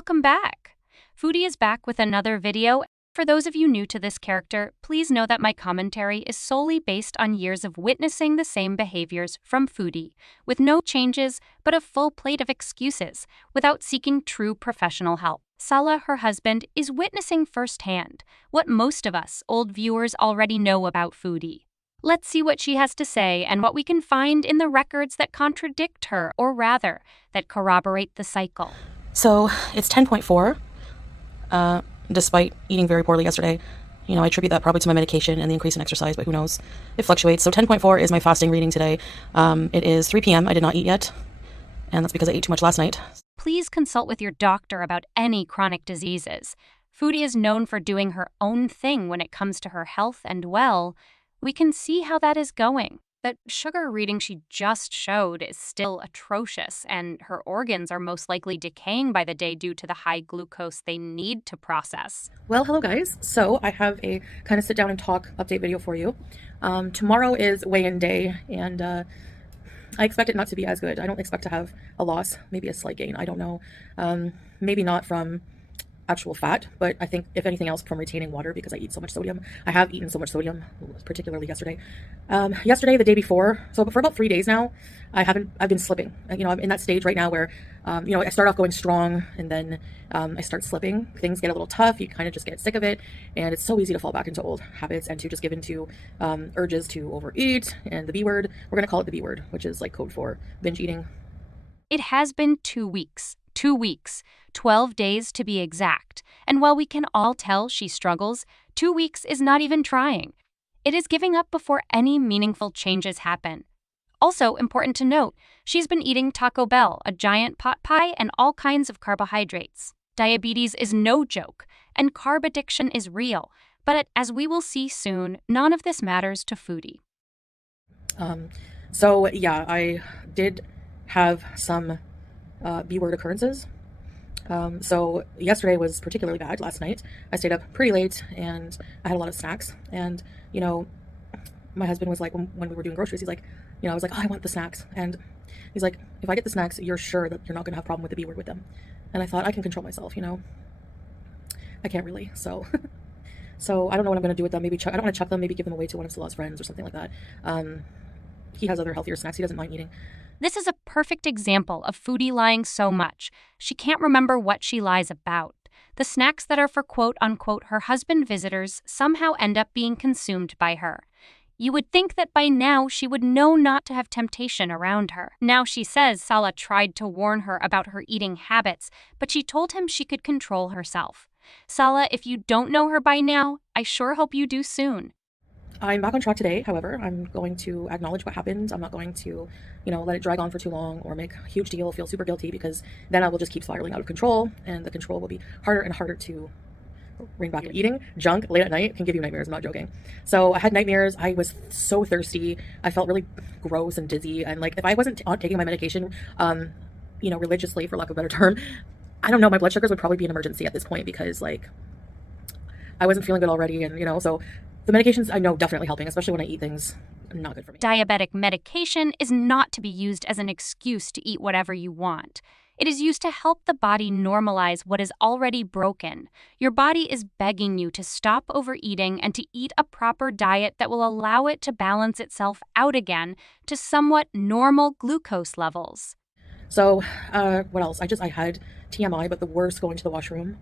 welcome back. Foodie is back with another video. For those of you new to this character, please know that my commentary is solely based on years of witnessing the same behaviors from Foodie, with no changes but a full plate of excuses, without seeking true professional help. Salah, her husband, is witnessing firsthand what most of us old viewers already know about Foodie. Let's see what she has to say and what we can find in the records that contradict her, or rather, that corroborate the cycle. So it's 10.4. Despite eating very poorly yesterday, I attribute that probably to my medication and the increase in exercise, but who knows? It fluctuates. So 10.4 is my fasting reading today. It is 3 p.m. I did not eat yet, and that's because I ate too much last night. Please consult with your doctor about any chronic diseases. Foodie is known for doing her own thing when it comes to her health, and well, we can see how that is going. The sugar reading she just showed is still atrocious, and her organs are most likely decaying by the day due to the high glucose they need to process. Well, hello guys. So I have a kind of sit down and talk update video for you. Tomorrow is weigh-in day, and I expect it not to be as good. I don't expect to have a loss, maybe a slight gain. I don't know. Maybe not from actual fat, but I think if anything else from retaining water, because I eat so much sodium. I have eaten so much sodium, particularly yesterday. Yesterday, the day before, so for about 3 days now, I've been slipping. I'm in that stage right now where, I start off going strong, and then I start slipping. Things get a little tough. You kind of just get sick of it, and it's so easy to fall back into old habits and to just give into urges to overeat, and the B word. We're going to call it the B word, which is like code for binge eating. It has been 2 weeks. 2 weeks, 12 days to be exact. And while we can all tell she struggles, 2 weeks is not even trying. It is giving up before any meaningful changes happen. Also important to note, she's been eating Taco Bell, a giant pot pie, and all kinds of carbohydrates. Diabetes is no joke, and carb addiction is real. But as we will see soon, none of this matters to Foodie. So yeah, I did have some B-word occurrences. So yesterday was particularly bad. Last night I stayed up pretty late and I had a lot of snacks, and my husband was like, when we were doing groceries, he's like, I was like, oh, I want the snacks, and he's like, if I get the snacks, you're sure that you're not gonna have a problem with the B word with them? And I thought, I can control myself, I can't really, so I don't know what I'm gonna do with them. Maybe I don't want to chuck them, maybe give them away to one of Salah's friends or something like that. He has other healthier snacks he doesn't mind eating. This is a perfect example of Foodie lying so much she can't remember what she lies about. The snacks that are for quote-unquote her husband visitors somehow end up being consumed by her. You would think that by now she would know not to have temptation around her. Now she says Salah tried to warn her about her eating habits, but she told him she could control herself. Salah, if you don't know her by now, I sure hope you do soon. I'm back on track today. However, I'm going to acknowledge what happened. I'm not going to, let it drag on for too long or make a huge deal, feel super guilty, because then I will just keep spiraling out of control, and the control will be harder and harder to rein back. Eating junk late at night can give you nightmares. I'm not joking. So I had nightmares. I was so thirsty. I felt really gross and dizzy. And if I wasn't taking my medication, religiously, for lack of a better term, I don't know, my blood sugars would probably be an emergency at this point, because I wasn't feeling good already. And, so the medications I know definitely helping, especially when I eat things not good for me. Diabetic medication is not to be used as an excuse to eat whatever you want. It is used to help the body normalize what is already broken. Your body is begging you to stop overeating and to eat a proper diet that will allow it to balance itself out again to somewhat normal glucose levels. So, what else? I had TMI, but the worst, going to the washroom.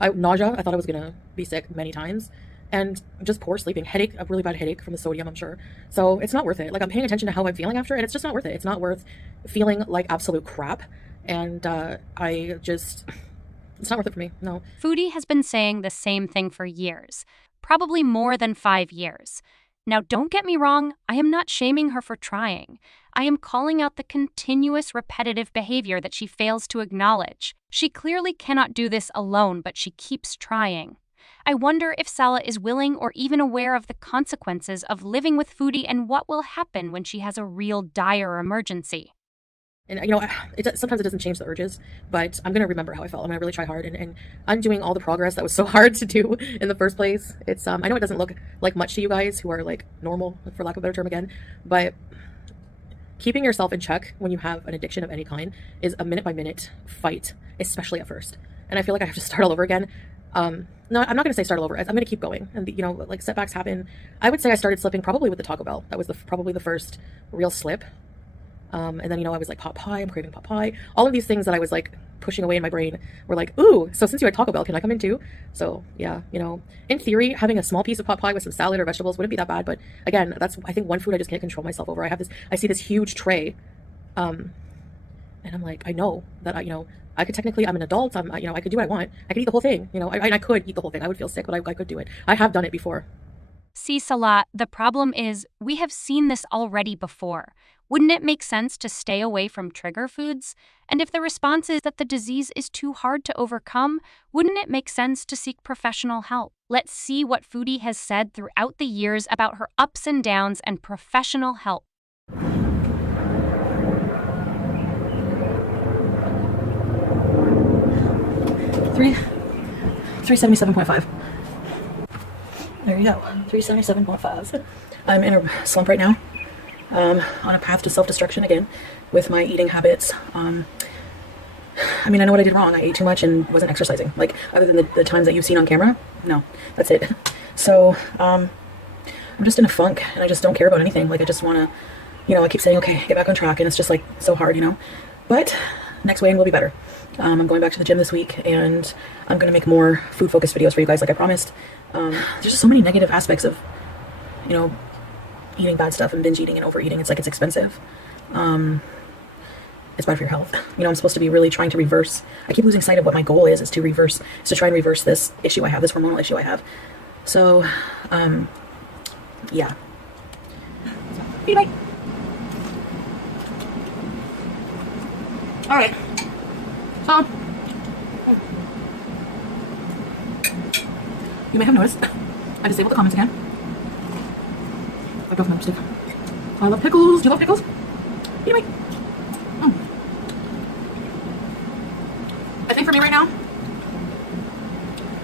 Nausea. I thought I was gonna be sick many times, and just poor sleeping, headache, a really bad headache from the sodium, I'm sure. So it's not worth it. I'm paying attention to how I'm feeling after, and it's just not worth it. It's not worth feeling like absolute crap, and it's not worth it for me. No. Foodie has been saying the same thing for years, probably more than 5 years. Now, don't get me wrong, I am not shaming her for trying. I am calling out the continuous repetitive behavior that she fails to acknowledge. She clearly cannot do this alone, but she keeps trying. I wonder if Salah is willing or even aware of the consequences of living with Foodie and what will happen when she has a real dire emergency. And, sometimes it doesn't change the urges, but I'm going to remember how I felt. I'm going to really try hard and undoing all the progress that was so hard to do in the first place. It's, I know it doesn't look like much to you guys who are normal, for lack of a better term again, but keeping yourself in check when you have an addiction of any kind is a minute by minute fight, especially at first. And I feel like I have to start all over again. No, I'm not going to say start all over. I'm going to keep going. And, you know, like setbacks happen. I would say I started slipping probably with the Taco Bell. That was probably the first real slip. And then, you know, I was like, pot pie, I'm craving pot pie. All of these things that I was like pushing away in my brain were like, ooh, so since you had Taco Bell, can I come in too? So yeah, you know, in theory, having a small piece of pot pie with some salad or vegetables wouldn't be that bad. But again, that's, I think, one food I just can't control myself over. I see this huge tray. And I'm like, I know that you know, I could technically, I'm an adult. You know, I could do what I want. I could eat the whole thing. You know, I could eat the whole thing. I would feel sick, but I could do it. I have done it before. See, Salah, the problem is we have seen this already before. Wouldn't it make sense to stay away from trigger foods? And if the response is that the disease is too hard to overcome, wouldn't it make sense to seek professional help? Let's see what Foodie has said throughout the years about her ups and downs and professional help. 377.5. There you go. 377.5. I'm in a slump right now. On a path to self-destruction again with my eating habits. I mean, I know what I did wrong. I ate too much and wasn't exercising. Like, other than the times that you've seen on camera, no, that's it. So, I'm just in a funk and I just don't care about anything. Like, I just want to, you know, I keep saying, okay, get back on track, and it's just like so hard, you know. But next weigh-in will be better. I'm going back to the gym this week and I'm going to make more food-focused videos for you guys like I promised. There's just so many negative aspects of, you know, eating bad stuff and binge eating and overeating. It's like, it's expensive. It's bad for your health. You know, I'm supposed to be really trying to reverse. I keep losing sight of what my goal is to try and reverse this issue I have, this hormonal issue I have. So, yeah. Bye. All right. So, you may have noticed I disabled the comments again. I go from stick. I love pickles. Do you love pickles? Anyway. I think for me right now,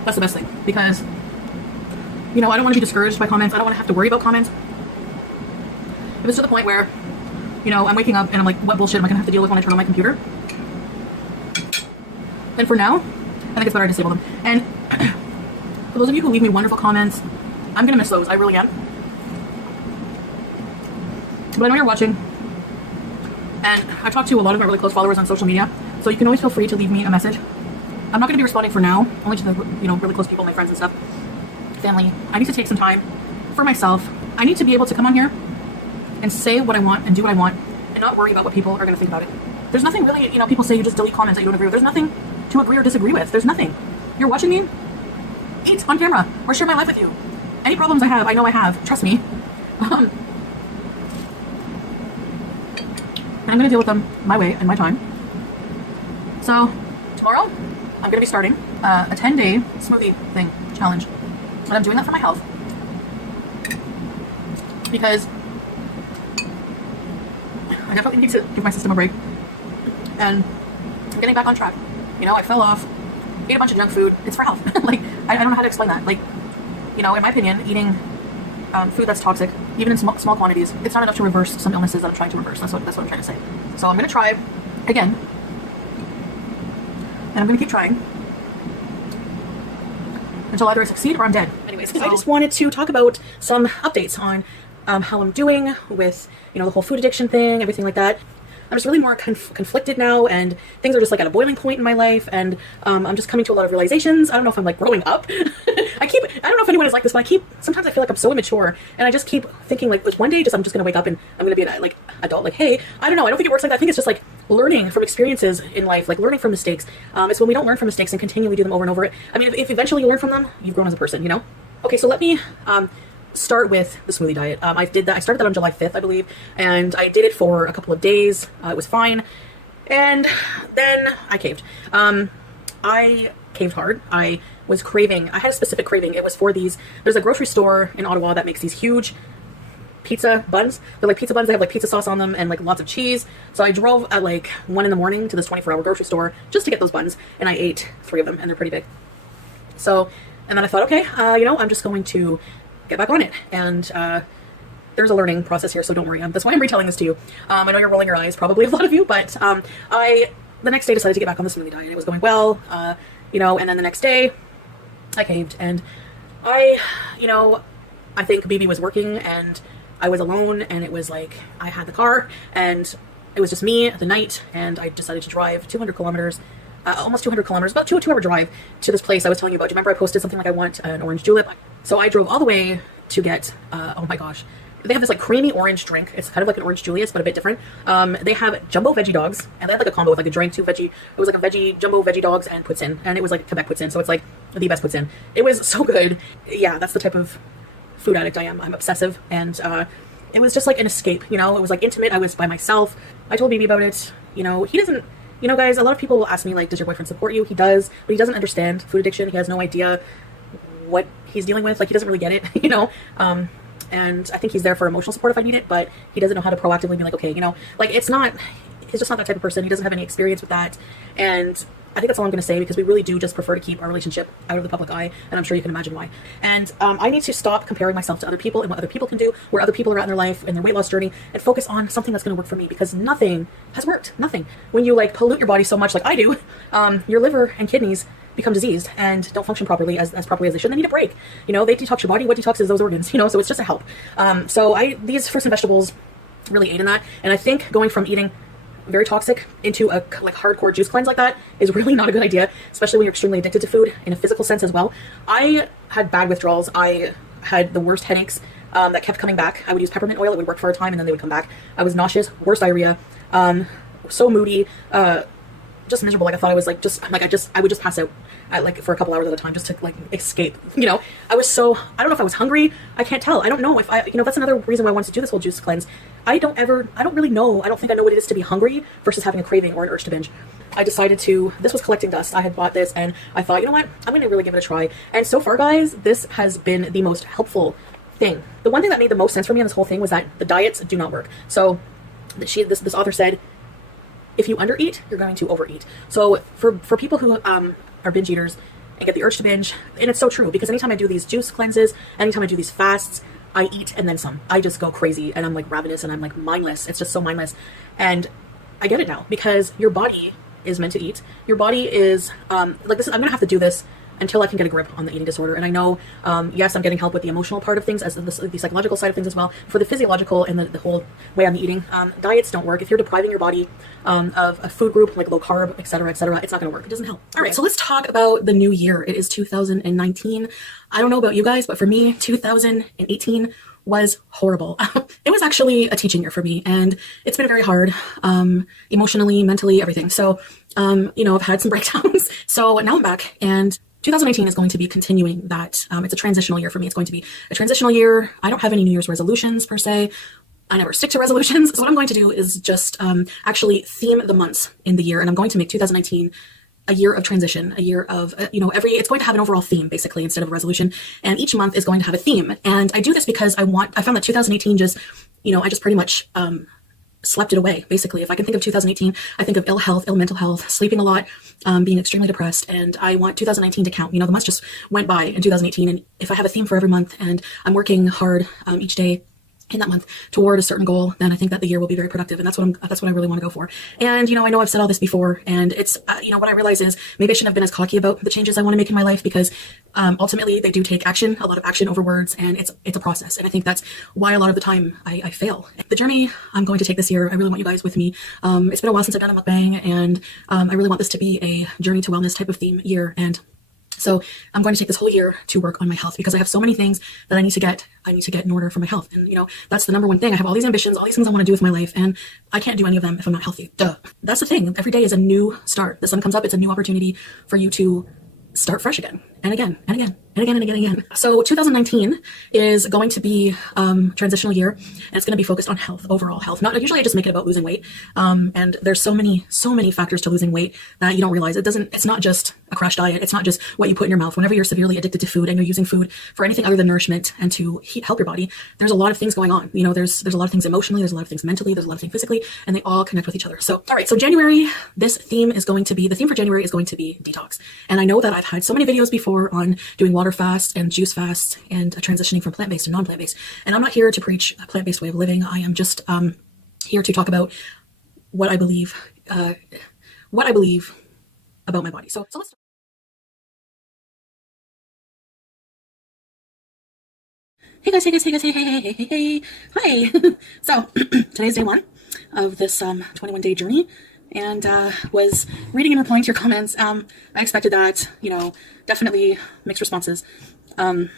that's the best thing, because, you know, I don't want to be discouraged by comments. I don't want to have to worry about comments. If it's to the point where, you know, I'm waking up and I'm like, what bullshit am I going to have to deal with when I turn on my computer? And for now, I think it's better I disable them. And for those of you who leave me wonderful comments, I'm going to miss those. I really am. But I know you're watching, and I talk to a lot of my really close followers on social media, so you can always feel free to leave me a message. I'm not going to be responding for now, only to the, you know, really close people, my friends and stuff, family. I need to take some time for myself. I need to be able to come on here and say what I want and do what I want and not worry about what people are going to think about it. There's nothing really, you know, people say you just delete comments that you don't agree with. There's nothing to agree or disagree with. There's nothing. You're watching me eat on camera or share my life with you. Any problems I have, I know I have. Trust me. And I'm going to deal with them my way and my time. So, tomorrow, I'm going to be starting a 10-day smoothie thing, challenge. And I'm doing that for my health. Because I definitely need to give my system a break. And I'm getting back on track. You know, I fell off, ate a bunch of junk food. It's for health. Like, I don't know how to explain that. Like, you know, in my opinion, eating food that's toxic, even in small quantities, it's not enough to reverse some illnesses that I'm trying to reverse. That's what I'm trying to say. So I'm going to try again, and I'm going to keep trying until either I succeed or I'm dead. Anyways, so I just wanted to talk about some updates on how I'm doing with, you know, the whole food addiction thing, everything like that. I'm just really more conflicted now, and things are just like at a boiling point in my life, and I'm just coming to a lot of realizations. I don't know if I'm like growing up. I don't know if anyone is like this, but sometimes I feel like I'm so immature, and I just keep thinking like, one day I'm just gonna wake up and I'm gonna be an like adult. Like, hey, I don't know. I don't think it works like that. I think it's just like learning from experiences in life, like learning from mistakes. It's when we don't learn from mistakes and continually do them over and over. I mean, if eventually you learn from them, you've grown as a person, you know? Okay, so let me start with the smoothie diet. I started that on July 5th, I believe, and I did it for a couple of days. It was fine, and then I caved. I caved hard. I was craving. I had a specific craving. It was for these. There's a grocery store in Ottawa that makes these huge pizza buns. They're like pizza buns. They have like pizza sauce on them and like lots of cheese. So I drove at like 1 a.m. to this 24-hour grocery store just to get those buns, and I ate 3 of them, and they're pretty big. So, and then I thought, okay, you know, I'm just going to get back on it. And there's a learning process here, so don't worry. That's why I'm retelling this to you. I know you're rolling your eyes, probably a lot of you, but the next day decided to get back on the smoothie diet. It was going well, and then the next day I caved, and I think BB was working and I was alone, and it was like I had the car and it was just me at the night, and I decided to drive 200 kilometers, almost 200 kilometers, about 2-hour drive to this place I was telling you about. Do you remember I posted something like I want an orange julep? So I drove all the way to get, oh my gosh, they have this like creamy orange drink. It's kind of like an orange Julius, but a bit different. They have jumbo veggie dogs, and they had like a combo with like a drink, 2 veggie. It was like a jumbo veggie dogs and puts in, and it was like Quebec puts in, so it's like the best puts in. It was so good. Yeah, that's the type of food addict I am. I'm obsessive, and it was just like an escape. It was like intimate. I was by myself. I told BB about it. He doesn't. Guys, a lot of people will ask me like, does your boyfriend support you? He does, but he doesn't understand food addiction. He has no idea what he's dealing with. Like, he doesn't really get it. And I think he's there for emotional support if I need it, but he doesn't know how to proactively be like, okay, like he's just not that type of person. He doesn't have any experience with that. And I think that's all I'm going to say, because we really do just prefer to keep our relationship out of the public eye, and I'm sure you can imagine why. And I need to stop comparing myself to other people and what other people can do, where other people are at in their life and their weight loss journey, and focus on something that's going to work for me, because nothing has worked. Nothing. When you like pollute your body so much like I do, your liver and kidneys become diseased and don't function properly as properly as they should. They need a break. They detox your body. What detoxes those organs? So it's just a help. So these fruits and vegetables really aid in that. And I think going from eating very toxic into a like hardcore juice cleanse like that is really not a good idea, especially when you're extremely addicted to food in a physical sense as well. I had bad withdrawals. I had the worst headaches that kept coming back. I would use peppermint oil. It would work for a time, and then they would come back. I was nauseous, worst diarrhea, so moody, just miserable. Like I thought I was like I would just pass out like for a couple hours at a time just to like escape. I was so, I don't know if I was hungry. I can't tell. I don't know if that's another reason why I wanted to do this whole juice cleanse. I don't really know. I don't think I know what it is to be hungry versus having a craving or an urge to binge. I decided this was collecting dust. I had bought this and I thought, you know what? I'm going to really give it a try. And so far, guys, this has been the most helpful thing. The one thing that made the most sense for me in this whole thing was that the diets do not work. So this author said, if you undereat, you're going to overeat. So for people who are binge eaters and get the urge to binge, and it's so true, because anytime I do these juice cleanses, anytime I do these fasts, I eat and then some. I just go crazy and I'm like ravenous and I'm like mindless. It's just so mindless. And I get it now, because your body is meant to eat. Your body is like this. I'm gonna have to do this until I can get a grip on the eating disorder. And I know, yes, I'm getting help with the emotional part of things, as the psychological side of things as well. For the physiological and the whole way I'm eating, diets don't work. If you're depriving your body of a food group like low carb, etc., it's not going to work. It doesn't help. All right, so let's talk about the new year. It is 2019. I don't know about you guys, but for me, 2018 was horrible. It was actually a teaching year for me, and it's been very hard, emotionally, mentally, everything. So, I've had some breakdowns. So now I'm back, and 2019 is going to be continuing that. It's a transitional year for me. It's going to be a transitional year. I don't have any New Year's resolutions per se. I never stick to resolutions. So what I'm going to do is just actually theme the months in the year. And I'm going to make 2019 a year of transition, a year of, it's going to have an overall theme basically instead of a resolution. And each month is going to have a theme. And I do this because I found that 2018 just, I just pretty much, slept it away. Basically, if I can think of 2018, I think of ill health, ill mental health, sleeping a lot, being extremely depressed. And I want 2019 to count. The months just went by in 2018. And if I have a theme for every month and I'm working hard each day in that month toward a certain goal, then I think that the year will be very productive. And that's what I really want to go for. And, I know I've said all this before, and it's, what I realize is maybe I shouldn't have been as cocky about the changes I want to make in my life, because ultimately they do take action, a lot of action over words, and it's a process. And I think that's why a lot of the time I fail. The journey I'm going to take this year, I really want you guys with me. It's been a while since I've done a mukbang, and I really want this to be a journey to wellness type of theme year. And so I'm going to take this whole year to work on my health, because I have so many things that I need to get in order for my health. And, that's the number one thing. I have all these ambitions, all these things I want to do with my life, and I can't do any of them if I'm not healthy. Duh. That's the thing. Every day is a new start. The sun comes up. It's a new opportunity for you to start fresh again and again and again and again and again and again. So 2019 is going to be transitional year, and it's going to be focused on health, overall health. Not usually I just make it about losing weight. And there's so many factors to losing weight that you don't realize. It's not just a crash diet. It's not just what you put in your mouth. Whenever you're severely addicted to food and you're using food for anything other than nourishment and to help your body, there's a lot of things going on. There's a lot of things emotionally, there's a lot of things mentally, there's a lot of things physically, and they all connect with each other. So, all right. So January, the theme for January is going to be detox. And I know that I've had so many videos before before on doing water fast and juice fast and transitioning from plant-based to non-plant-based. And I'm not here to preach a plant-based way of living. I am just here to talk about what I believe about my body. So let's. Hey guys, hey. Hi. So today's day one of this 21-day journey, and was reading and replying to your comments. I expected that, definitely mixed responses. And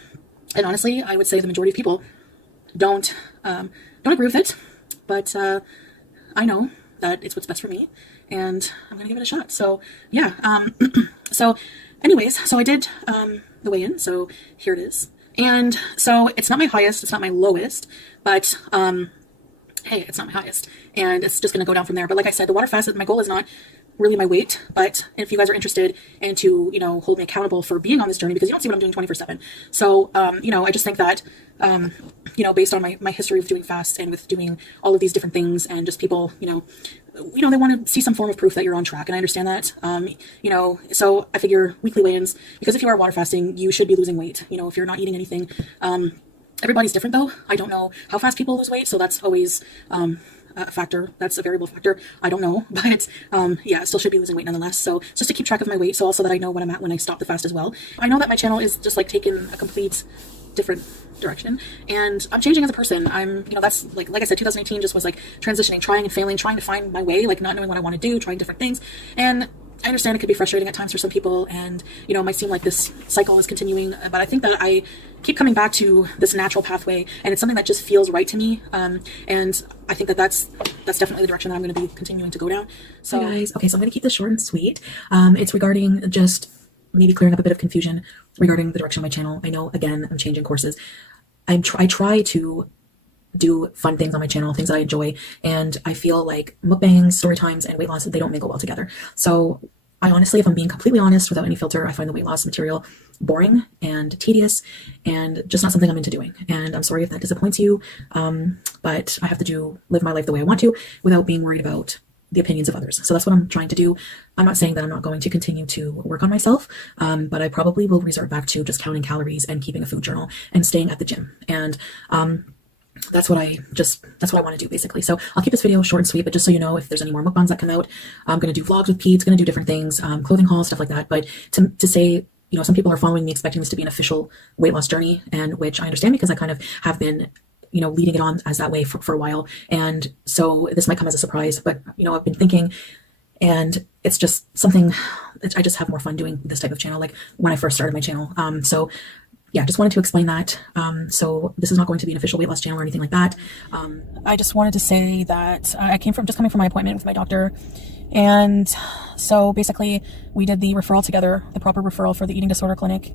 honestly, I would say the majority of people don't agree with it, but I know that it's what's best for me, and I'm gonna give it a shot. So yeah. So anyways, so I did the weigh-in. So here it is. And so it's not my highest, it's not my lowest, but hey, it's not my highest, and it's just going to go down from there. But like I said, the water fast, my goal is not really my weight, but if you guys are interested and to, hold me accountable for being on this journey, because you don't see what I'm doing 24/7. So, I just think that, based on my history of doing fasts and with doing all of these different things, and just people, they want to see some form of proof that you're on track. And I understand that, so I figure weekly weigh-ins, because if you are water fasting, you should be losing weight. If you're not eating anything, everybody's different though. I don't know how fast people lose weight. So that's always, a factor. That's a variable factor. I don't know, but, yeah, I still should be losing weight nonetheless. So it's just to keep track of my weight. So also that I know what I'm at when I stop the fast as well. I know that my channel is just like taking a complete different direction, and I'm changing as a person. I'm, that's like I said, 2018 just was like transitioning, trying and failing, trying to find my way, like not knowing what I want to do, trying different things. And I understand it could be frustrating at times for some people, and it might seem like this cycle is continuing, but I think that I keep coming back to this natural pathway, and it's something that just feels right to me. And I think that that's definitely the direction that I'm going to be continuing to go down. So hey guys, okay, so I'm going to keep this short and sweet. It's regarding just maybe clearing up a bit of confusion regarding the direction of my channel. I know, again, I'm changing courses. I try to do fun things on my channel, things that I enjoy, and I feel like mukbangs, story times, and weight loss, they don't mingle well together. So I honestly, if I'm being completely honest, without any filter, I find the weight loss material boring and tedious and just not something I'm into doing. And I'm sorry if that disappoints you, but I have to live my life the way I want to without being worried about the opinions of others. So that's what I'm trying to do. I'm not saying that I'm not going to continue to work on myself, but I probably will resort back to just counting calories and keeping a food journal and staying at the gym. And that's what I want to do basically. So I'll keep this video short and sweet, but just so you know, if there's any more mukbangs that come out, I'm going to do vlogs with Pete, going to do different things, clothing hauls, stuff like that. But to say, some people are following me expecting this to be an official weight loss journey, and which I understand because I kind of have been, leading it on as that way for a while. And so this might come as a surprise, but, I've been thinking, and it's just something that I just have more fun doing this type of channel, like when I first started my channel. So yeah, just wanted to explain that. So this is not going to be an official weight loss channel or anything like that. I just wanted to say that I coming from my appointment with my doctor. And so basically we did the referral together, the proper referral for the eating disorder clinic.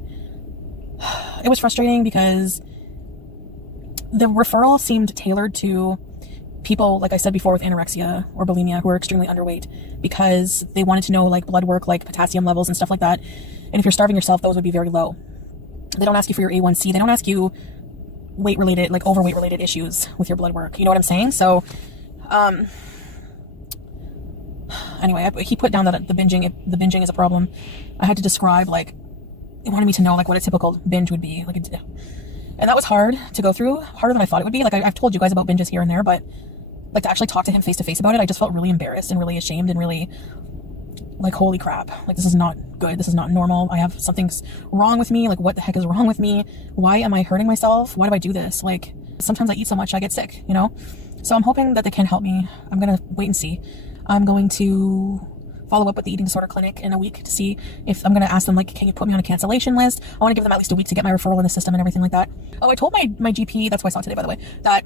It was frustrating because the referral seemed tailored to people, like I said before, with anorexia or bulimia who are extremely underweight, because they wanted to know like blood work, like potassium levels and stuff like that. And if you're starving yourself, those would be very low. They don't ask you for your A1C. They don't ask you weight related, like overweight related issues with your blood work. You know what I'm saying? So, anyway, he put down that the binging is a problem. I had to describe, like, he wanted me to know like what a typical binge would be. And that was hard to go through, harder than I thought it would be. Like I've told you guys about binges here and there, but like to actually talk to him face to face about it, I just felt really embarrassed and really ashamed and really like, holy crap, like this is not good. This is not normal. I have something's wrong with me. Like what the heck is wrong with me? Why am I hurting myself? Why do I do this? Like sometimes I eat so much I get sick, So I'm hoping that they can help me. I'm going to wait and see. I'm going to follow up with the eating disorder clinic in a week to see if I'm going to ask them, like, can you put me on a cancellation list? I want to give them at least a week to get my referral in the system and everything like that. Oh, I told my GP, that's why I saw today, by the way, that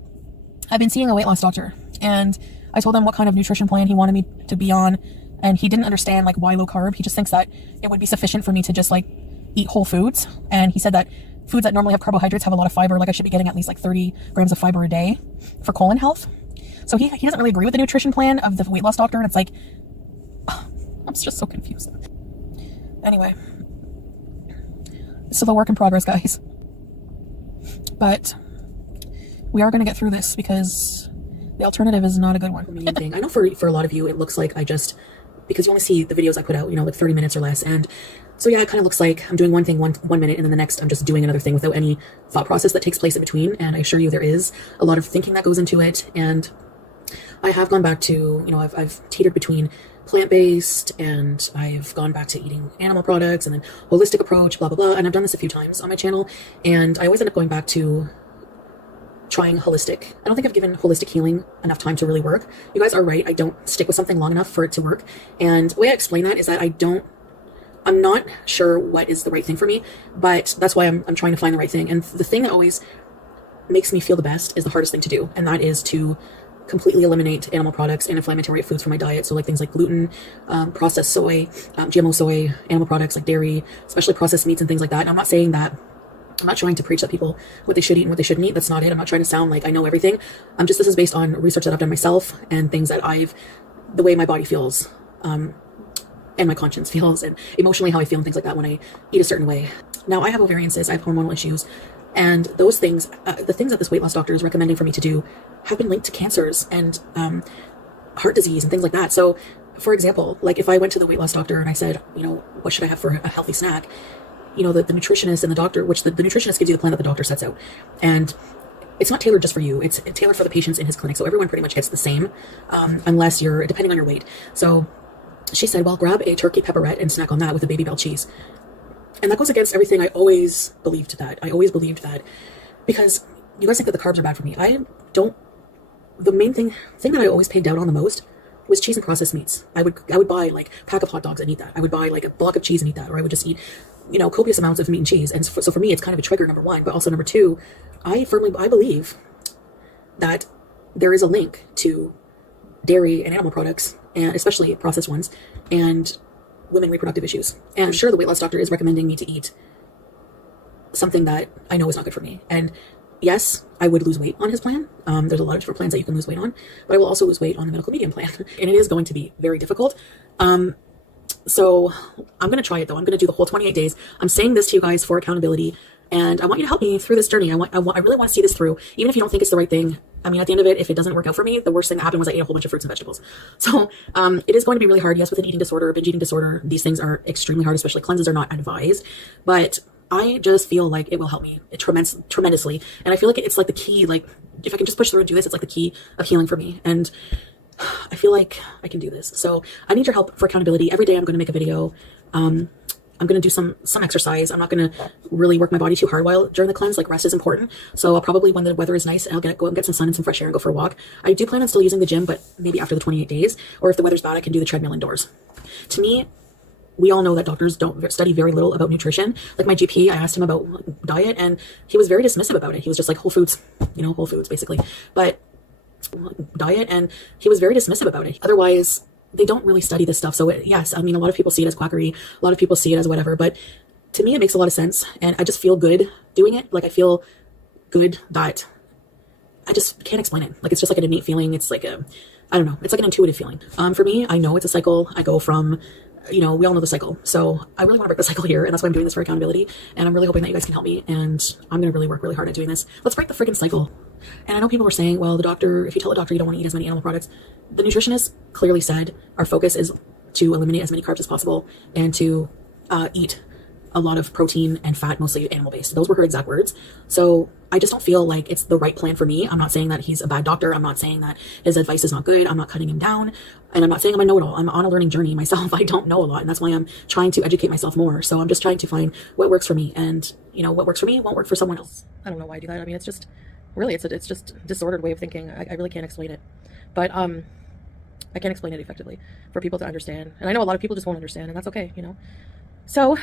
I've been seeing a weight loss doctor, and I told him what kind of nutrition plan he wanted me to be on. And he didn't understand like why low carb. He just thinks that it would be sufficient for me to just like eat whole foods. And he said that foods that normally have carbohydrates have a lot of fiber. Like I should be getting at least like 30 grams of fiber a day for colon health. So he doesn't really agree with the nutrition plan of the weight loss doctor. And it's like, I'm just so confused. Anyway, it's still a work in progress, guys. But we are going to get through this because the alternative is not a good one. I know for a lot of you, it looks like because you only see the videos I put out, like 30 minutes or less. And So yeah, it kind of looks like I'm doing one thing one minute, and then the next I'm just doing another thing without any thought process that takes place in between. And I assure you there is a lot of thinking that goes into it. And I have gone back to, I've teetered between plant-based, and I've gone back to eating animal products, and then holistic approach, blah, blah, blah. And I've done this a few times on my channel, and I always end up going back to trying holistic. I don't think I've given holistic healing enough time to really work. You guys are right. I don't stick with something long enough for it to work. And the way I explain that is that I'm not sure what is the right thing for me, but that's why I'm trying to find the right thing. And the thing that always makes me feel the best is the hardest thing to do. And that is to completely eliminate animal products and inflammatory foods from my diet. So like things like gluten, processed soy, GMO soy, animal products like dairy, especially processed meats and things like that. And I'm not saying that, I'm not trying to preach that people what they should eat and what they shouldn't eat. That's not it. I'm not trying to sound like I know everything. This is based on research that I've done myself and things that the way my body feels, and my conscience feels, and emotionally how I feel and things like that when I eat a certain way. Now I have ovarian cysts, I have hormonal issues, and those things, the things that this weight loss doctor is recommending for me to do have been linked to cancers and heart disease and things like that. So for example, like if I went to the weight loss doctor and I said, what should I have for a healthy snack? The nutritionist and the doctor, which the nutritionist gives you the plan that the doctor sets out. And it's not tailored just for you. It's tailored for the patients in his clinic. So everyone pretty much gets the same, unless depending on your weight. So she said, well, grab a turkey pepperette and snack on that with a Baby Bell cheese. And that goes against everything. I always believed that because you guys think that the carbs are bad for me. The main thing that I always paid doubt on the most was cheese and processed meats. I would buy like a pack of hot dogs and eat that. I would buy like a block of cheese and eat that, or I would just eat, copious amounts of meat and cheese. And so for me, it's kind of a trigger, number one, but also number two, I believe that there is a link to dairy and animal products, and especially processed ones, and women reproductive issues. And I'm sure the weight loss doctor is recommending me to eat something that I know is not good for me. And yes, I would lose weight on his plan. There's a lot of different plans that you can lose weight on, but I will also lose weight on the medical medium plan. And it is going to be very difficult. So I'm going to try it though. I'm going to do the whole 28 days. I'm saying this to you guys for accountability, and I want you to help me through this journey. I really want to see this through, even if you don't think it's the right thing. I mean, at the end of it, if it doesn't work out for me, the worst thing that happened was I ate a whole bunch of fruits and vegetables. So it is going to be really hard. Yes, with an eating disorder, binge eating disorder, these things are extremely hard, especially cleanses are not advised. But I just feel like it will help me tremendously. And I feel like it's like the key, like if I can just push through and do this, it's like the key of healing for me. And I feel like I can do this. So I need your help for accountability. Every day I'm going to make a video. I'm going to do some exercise. I'm not going to really work my body too hard during the cleanse. Like rest is important. So I'll probably, when the weather is nice, I'll go and get some sun and some fresh air and go for a walk. I do plan on still using the gym, but maybe after the 28 days, or if the weather's bad, I can do the treadmill indoors. To me, we all know that doctors don't study very little about nutrition. Like my GP, I asked him about diet and he was very dismissive about it. He was just like Whole Foods, Whole Foods basically, but diet, and he was very dismissive about it. Otherwise, they don't really study this stuff. So yes, I mean, a lot of people see it as quackery. A lot of people see it as whatever, but to me, it makes a lot of sense. And I just feel good doing it. Like I feel good that I just can't explain it. Like, it's just like an innate feeling. It's like I don't know. It's like an intuitive feeling. For me, I know it's a cycle. I go from, we all know the cycle. So I really want to break the cycle here. And that's why I'm doing this for accountability. And I'm really hoping that you guys can help me. And I'm going to really work really hard at doing this. Let's break the freaking cycle. And I know people were saying, well, if you tell the doctor you don't want to eat as many animal products, the nutritionist clearly said our focus is to eliminate as many carbs as possible and to eat a lot of protein and fat, mostly animal-based. Those were her exact words. So I just don't feel like it's the right plan for me. I'm not saying that he's a bad doctor. I'm not saying that his advice is not good. I'm not cutting him down. And I'm not saying I'm a know-it-all. I'm on a learning journey myself. I don't know a lot. And that's why I'm trying to educate myself more. So I'm just trying to find what works for me. And, what works for me won't work for someone else. I don't know why I do that. I mean, it's just a disordered way of thinking. I really can't explain it. But I can't explain it effectively for people to understand. And I know a lot of people just won't understand, and that's okay, So,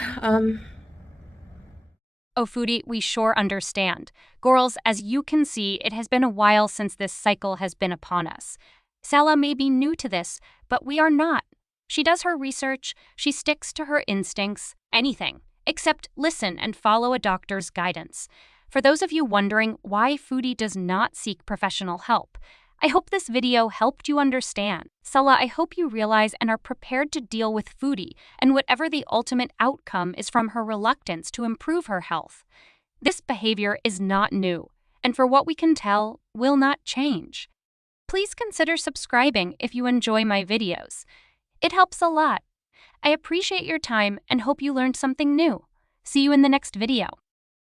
Oh, Foodie, we sure understand. Girls, as you can see, it has been a while since this cycle has been upon us. Salah may be new to this, but we are not. She does her research, she sticks to her instincts, anything, except listen and follow a doctor's guidance. For those of you wondering why Foodie does not seek professional help, I hope this video helped you understand. Salah, I hope you realize and are prepared to deal with Foodie and whatever the ultimate outcome is from her reluctance to improve her health. This behavior is not new, and for what we can tell, will not change. Please consider subscribing if you enjoy my videos. It helps a lot. I appreciate your time and hope you learned something new. See you in the next video.